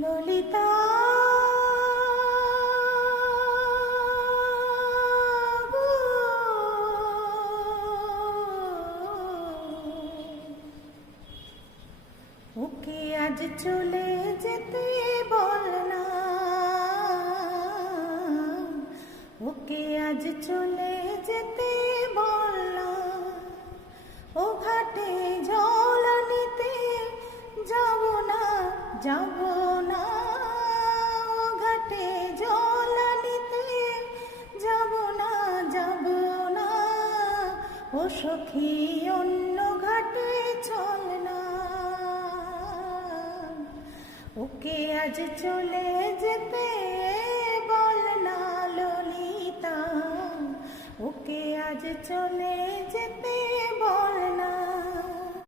ললিতা গো, ওকে আজ চলে যেতে বল না, ওকে আজ চলে যেতে বল না। ও ঘাটে জল আনিতে যাব না, যাব না। ও ঘাটে জল আনিতে যাব না, যাব না। ও সখী অন্য ঘাটে চল না, ওকে আজ চলে যেতে বল না ললিতা, ওকে আজ চলে যেতে বল না।